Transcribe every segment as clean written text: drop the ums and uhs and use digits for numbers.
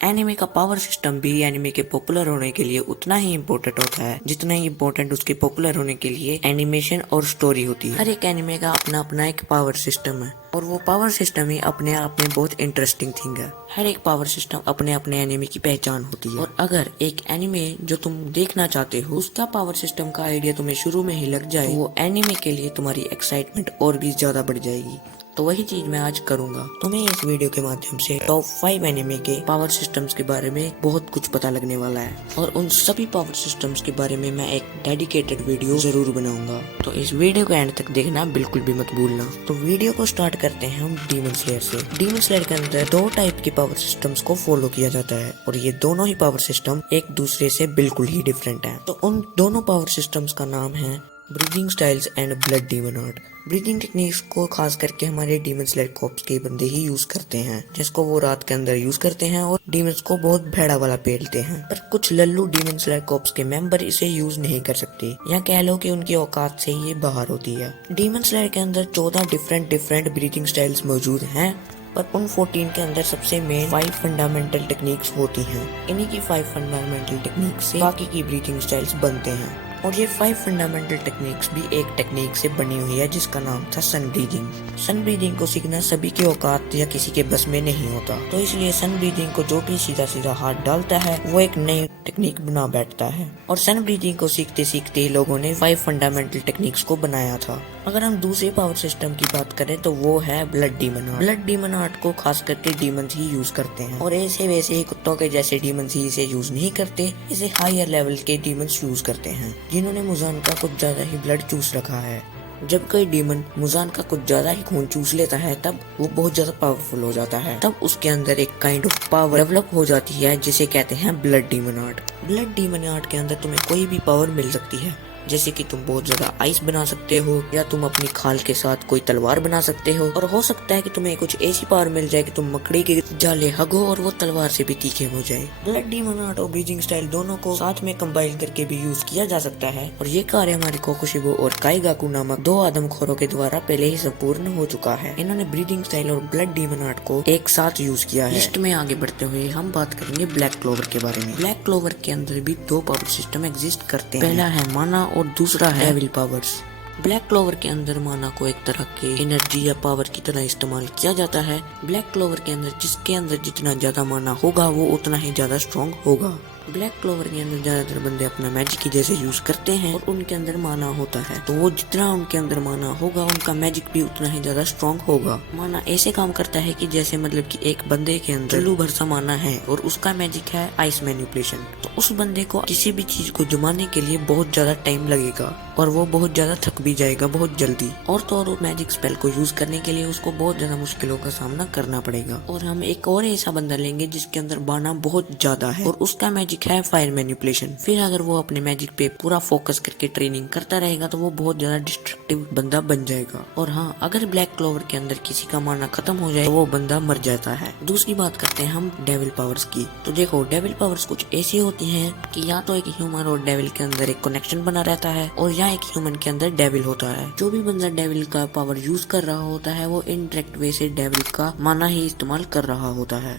Anime का power system भी anime के पॉपुलर होने के लिए उतना ही इम्पोर्टेंट होता है जितना ही इम्पोर्टेंट उसके पॉपुलर होने के लिए एनिमेशन और स्टोरी होती है। हर एक एनिमे का अपना अपना एक पावर सिस्टम है और वो पावर सिस्टम ही अपने आप में बहुत इंटरेस्टिंग थिंग है। हर एक पावर सिस्टम अपने अपने एनिमे की पहचान होती है और अगर एक एनिमे जो तुम देखना चाहते हो उसका पावर सिस्टम का आइडिया तुम्हें शुरू में ही लग जाए तो वो एनिमे के लिए तुम्हारी एक्साइटमेंट और भी ज्यादा बढ़ जाएगी। तो वही चीज मैं आज करूंगा। तुम्हें इस वीडियो के माध्यम से टॉप 5 एनिमे के पावर सिस्टम्स के बारे में बहुत कुछ पता लगने वाला है और उन सभी पावर सिस्टम्स के बारे में मैं एक डेडिकेटेड वीडियो जरूर बनाऊंगा। तो इस वीडियो को एंड तक देखना बिल्कुल भी मत भूलना। तो वीडियो को स्टार्ट करते हैं हम डीमन स्लेयर से। डीमन स्लेयर के अंदर 2 टाइप के पावर सिस्टम्स को फॉलो किया जाता है और ये दोनों ही पावर सिस्टम एक दूसरे से बिल्कुल ही डिफरेंट है। तो उन दोनों पावर सिस्टम्स का नाम है breathing styles and blood demon art. Breathing techniques को खास करके हमारे डीमन स्लेयर कॉर्प्स के बंदे ही यूज करते हैं, जिसको वो रात के अंदर यूज करते हैं और डीमंस को बहुत भेड़ा वाला पेलते हैं। पर कुछ लल्लू डीमन स्लेयर कॉर्प्स के मेंबर इसे यूज नहीं कर सकते या कह लो कि उनकी औकात से ये बाहर होती है। डीमन स्लेयर के अंदर 14 डिफरेंट ब्रीदिंग स्टाइल्स मौजूद हैं, पर उन 14 के अंदर सबसे मेन 5 फंडामेंटल टेक्निक्स होती हैं। इन्हीं की 5 फंडामेंटल टेक्निक्स से बाकी की ब्रीथिंग स्टाइल्स बनते हैं और ये 5 फंडामेंटल टेक्निक्स भी एक टेक्निक से बनी हुई है जिसका नाम था सन ब्रीदिंग। सन ब्रीदिंग को सीखना सभी के औकात या किसी के बस में नहीं होता, तो इसलिए सन ब्रीदिंग को जो भी सीधा सीधा हाथ डालता है वो एक नई टेक्निक बना बैठता है। और सन ब्रीदिंग को सीखते सीखते लोगों ने 5 फंडामेंटल टेक्निक्स को बनाया था। अगर हम दूसरे पावर सिस्टम की बात करें तो वो है blood demon art. Blood demon art को खास करके डीमंस ही यूज करते हैं और ऐसे वैसे ही कुत्तों के जैसे डीमंस ही इसे यूज नहीं करते, इसे हायर लेवल के डीमंस यूज करते हैं जिन्होंने मुजान का कुछ ज्यादा ही ब्लड चूस रखा है। जब कोई डीमन मुजान का कुछ ज्यादा ही खून चूस लेता है तब वो बहुत ज्यादा पावरफुल हो जाता है। तब उसके अंदर एक काइंड ऑफ पावर डेवलप हो जाती है जिसे कहते हैं blood demon art. Blood demon art के अंदर तुम्हें कोई भी पावर मिल सकती है, जैसे कि तुम बहुत ज्यादा आइस बना सकते हो या तुम अपनी खाल के साथ कोई तलवार बना सकते हो, और हो सकता है कि तुम्हें कुछ ऐसी पावर मिल जाए कि तुम मकड़ी के जाले हगो और वो तलवार से भी तीखे हो जाए। ब्लड डीमन आर्ट और ब्रीदिंग स्टाइल दोनों को साथ में कंबाइन करके भी यूज किया जा सकता है और ये कार्य हमारे कोकोशिबो और काईगाकू नामक 2 आदमखोरों के द्वारा पहले ही संपूर्ण हो चुका है। इन्होंने ब्रीदिंग स्टाइल और ब्लड डीमन आर्ट को एक साथ यूज किया है। लिस्ट में आगे बढ़ते हुए हम बात करेंगे ब्लैक क्लोवर के बारे में। ब्लैक क्लोवर के अंदर भी 2 पावर सिस्टम एग्जिस्ट करते हैं। पहला है माना और दूसरा है डेविल पावर्स। ब्लैक क्लोवर के अंदर माना को एक तरह के एनर्जी या पावर की तरह इस्तेमाल किया जाता है। ब्लैक क्लोवर के अंदर जिसके अंदर जितना ज्यादा माना होगा वो उतना ही ज्यादा स्ट्रॉन्ग होगा। ब्लैक क्लोवर के अंदर ज्यादातर बंदे अपना मैजिक की जैसे यूज करते हैं और उनके अंदर माना होता है, तो वो जितना उनके अंदर माना होगा उनका मैजिक भी उतना ही ज्यादा स्ट्रॉन्ग होगा। माना ऐसे काम करता है कि जैसे मतलब कि एक बंदे के अंदर चुल्लू भर सा माना है और उसका मैजिक है आइस मैनिपुलेशन, तो उस बंदे को किसी भी चीज को जमाने के लिए बहुत ज्यादा टाइम लगेगा और वो बहुत ज्यादा थक भी जाएगा बहुत जल्दी, और तो और मैजिक स्पेल को यूज करने के लिए उसको बहुत ज्यादा मुश्किलों का सामना करना पड़ेगा। और हम एक और ऐसा बंदा लेंगे जिसके अंदर माना बहुत ज्यादा है और उसका मैजिक है फायर मैनिपुलेशन। फिर अगर वो अपने मैजिक पे पूरा फोकस करके ट्रेनिंग करता रहेगा तो वो बहुत ज्यादा डिस्ट्रक्टिव बंदा बन जाएगा। और हाँ, अगर ब्लैक क्लोवर के अंदर किसी का माना खत्म हो जाए तो वो बंदा मर जाता है। दूसरी बात करते हैं हम डेविल पावर्स की। तो देखो, डेविल पावर्स कुछ ऐसी होती हैं कि या तो एक ह्यूमन और डेविल के अंदर एक कनेक्शन बना रहता है और या एक ह्यूमन के अंदर डेविल होता है। जो भी बंदा डेविल का पावर यूज कर रहा होता है वो इनडायरेक्ट वे से डेविल का माना ही इस्तेमाल कर रहा होता है।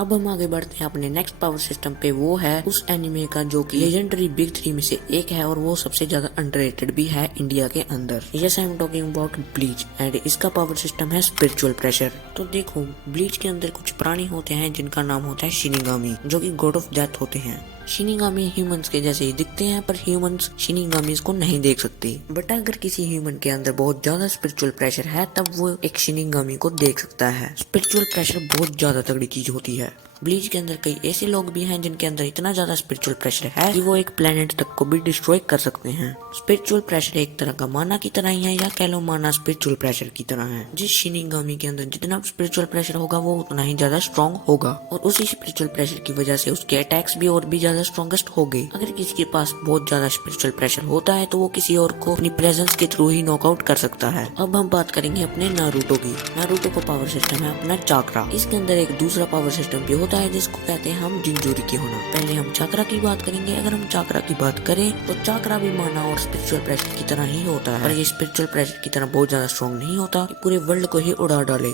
अब हम आगे बढ़ते हैं अपने नेक्स्ट पावर सिस्टम पे। वो है उस एनिमे का जो कि लेजेंडरी बिग 3 में से एक है और वो सबसे ज्यादा अंडररेटेड भी है इंडिया के अंदर। Yes, I am talking about bleach and इसका पावर सिस्टम है स्पिरिचुअल प्रेशर। तो देखो, ब्लीच के अंदर कुछ प्राणी होते हैं जिनका नाम होता है शिनिगामी, जो कि गॉड ऑफ डेथ होते हैं। शिनिगामी ह्यूमंस के जैसे ही दिखते हैं पर ह्यूमंस शिनिगामीज को नहीं देख सकते, बट अगर किसी ह्यूमन के अंदर बहुत ज्यादा स्पिरिचुअल प्रेशर है तब वो एक शिनिगामी को देख सकता है। स्पिरिचुअल प्रेशर बहुत ज्यादा तगड़ी चीज होती है। ब्लीच के अंदर कई ऐसे लोग भी हैं जिनके अंदर इतना ज्यादा स्पिरिचुअल प्रेशर है कि वो एक प्लेनेट तक को भी डिस्ट्रॉय कर सकते हैं। स्पिरिचुअल प्रेशर एक तरह का माना की तरह ही है, या कह लो माना स्पिरिचुअल प्रेशर की तरह है। जिस शिनिगामी के अंदर जितना स्पिरिचुअल प्रेशर होगा वो उतना ही ज्यादा स्ट्रॉन्ग होगा और उसी स्पिरिचुअल प्रेशर की वजह से उसके अटैक्स भी और भी ज्यादा स्ट्रॉन्गेस्ट हो गए। अगर किसी के पास बहुत ज्यादा स्पिरिचुअल प्रेशर होता है तो वो किसी और को अपनी प्रेजेंस के थ्रू ही नॉकआउट कर सकता है। अब हम बात करेंगे अपने नारुतो की। नारुतो का पावर सिस्टम है अपना चाक्रा। इसके अंदर एक दूसरा पावर सिस्टम भी होता है जिसको कहते हैं हम जिंजूरी की होना। पहले हम चाक्रा की बात करेंगे। अगर हम चाक्रा की बात करें तो चाक्रा भी माना और स्पिरिचुअल प्रेशर की तरह ही होता है, और ये स्पिरिचुअल प्रेशर की तरह बहुत ज्यादा स्ट्रॉन्ग नहीं होता कि पूरे वर्ल्ड को ही उड़ा डाले।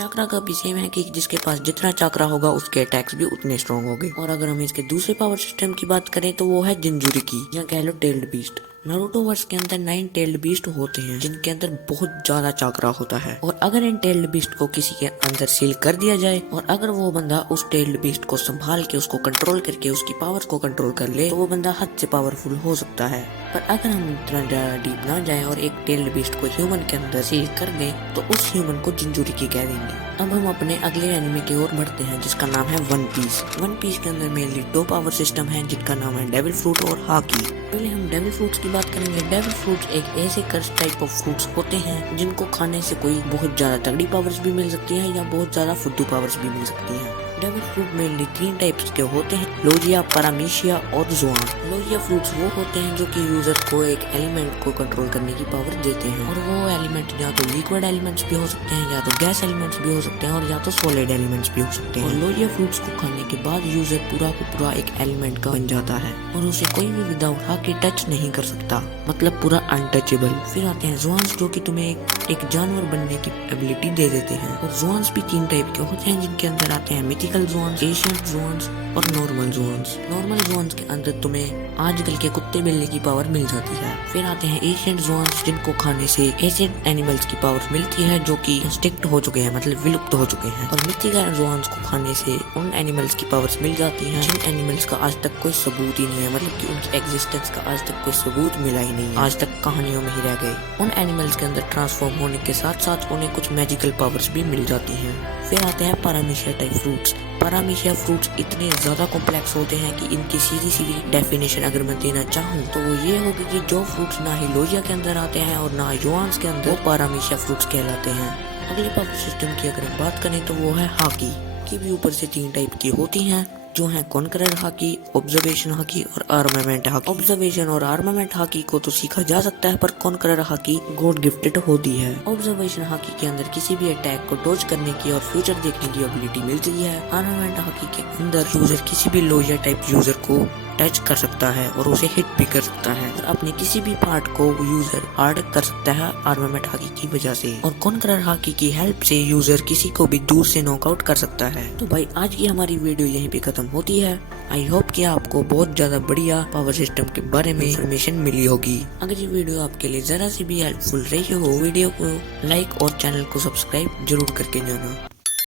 चाकरा का भी सेम है कि जिसके पास जितना चाकरा होगा उसके अटैक्स भी उतने स्ट्रॉन्ग होंगे। और अगर हम इसके दूसरे पावर सिस्टम की बात करें तो वो है जिंजुरिकी या कह लो टेल्ड बीस्ट। नारुतो वर्स के अंदर 9 टेल्ड बीस्ट होते हैं जिनके अंदर बहुत ज्यादा चाकरा होता है, और अगर इन टेल्ड बीस्ट को किसी के अंदर सील कर दिया जाए और अगर वो बंदा उस टेल्ड बीस्ट को संभाल के उसको कंट्रोल करके उसकी पावर को कंट्रोल कर ले तो वो बंदा हद से पावरफुल हो सकता है। पर अगर हम इतना ज्यादा डीप ना जाए और एक टेल्ड बीस्ट को ह्यूमन के अंदर सील कर दें तो उस ह्यूमन को जिंजुरिकी कह देंगे। अब हम अपने अगले एनिमे की ओर बढ़ते हैं जिसका नाम है वन पीस। वन पीस के अंदर मेनली 2 पावर सिस्टम हैं जिनका नाम है डेविल फ्रूट और हाकी। पहले हम डेविल फ्रूट्स की बात करेंगे। डेविल फ्रूट्स एक ऐसे कर्स टाइप ऑफ फ्रूट्स होते हैं जिनको खाने से कोई बहुत ज्यादा तगड़ी पावर्स भी मिल सकती है या बहुत ज्यादा फुद्दू पावर्स भी मिल सकती है। डेविल फ्रूट मेनली 3 टाइप्स के होते हैं, लोजिया, पारामीशिया और जुआन। लोजिया फ्रूट्स वो होते हैं जो कि यूजर को एक एलिमेंट को कंट्रोल करने की पावर देते हैं, और वो एलिमेंट या तो लिक्विड एलिमेंट्स भी हो सकते हैं या तो गैस एलिमेंट्स भी हो सकते हैं और या तो सॉलिड एलिमेंट्स भी हो सकते हैं। और लोजिया फ्रूट्स को खाने के बाद यूजर पूरा को पूरा एक एलिमेंट का बन जाता है और उसे कोई भी विदाउट हाकी टच नहीं कर सकता, मतलब पूरा अनटचेबल। फिर आते हैं जुआन्स जो कि तुम्हें एक जानवर बनने की एबिलिटी दे देते हैं। और जुआन्स भी 3 टाइप के होते हैं जिनके अंदर आते हैं मिथिकल जुआन्स, एशियंट जुआन्स और नॉर्मल जुआन्स। नॉर्मल जुआन्स के अंदर तुम्हें आजकल के कुत्ते बिल्ली की पावर मिल जाती है। फिर आते हैं एशियंट जुआन्स जिनको खाने से एशियंट एनिमल्स की पावर मिलती है जो कि एक्सटिंक्ट हो चुके हैं, मतलब विलुप्त हो चुके हैं। और मिथिकल जुआन्स को खाने से उन एनिमल्स की पावर्स मिल जाती हैं जिन एनिमल्स का आज तक कोई सबूत ही नहीं है, मतलब कि उनकी एग्जिस्टेंस का आज तक कोई सबूत मिला ही नहीं, आज तक कहानियों में ही रह गए। उन एनिमल्स के अंदर ट्रांसफॉर्म होने के साथ साथ उन्हें कुछ मैजिकल पावर्स भी मिल जाती हैं। फिर आते हैं पारामीशिया टाइप फ्रूट्स। पारामीशिया फ्रूट्स इतने ज्यादा कॉम्प्लेक्स होते हैं कि इनकी सीधी डेफिनेशन अगर मैं देना चाहूँ तो वो ये होगी कि जो फ्रूट्स ना ही लोजिया के अंदर आते हैं और ना जुआन्स के अंदर, वो पारामीशिया फ्रूट्स कहलाते हैं। अगले पावर सिस्टम की अगर बात करें तो वो है हाकी, की भी ऊपर से 3 टाइप की होती हैं जो है कॉन्करर हाकी, ऑब्जर्वेशन हाकी और आर्मामेंट हाकी। ऑब्जर्वेशन और आर्मामेंट हाकी को तो सीखा जा सकता है पर कॉन्करर हाकी गॉड गिफ्टेड होती है। ऑब्जर्वेशन हाकी के अंदर किसी भी अटैक को डॉज करने की और फ्यूचर देखने की एबिलिटी मिलती है। आर्मामेंट हाकी के अंदर यूजर किसी भी लोजिया टाइप यूजर को टच कर सकता है और उसे हिट भी कर सकता है और अपने किसी भी पार्ट को यूजर हार्ड कर सकता है आर्मामेंट हाकी की वजह से। और कॉन्करर हाकी की हेल्प से यूजर किसी को भी दूर से नॉकआउट कर सकता है। तो भाई आज की हमारी वीडियो यहीं पे खत्म होती है। आई होप कि आपको बहुत ज्यादा बढ़िया पावर सिस्टम के बारे में इंफॉर्मेशन मिली होगी। अगर ये वीडियो आपके लिए जरा सी भी हेल्पफुल रही हो, वीडियो को लाइक और चैनल को सब्सक्राइब जरूर करके जाना।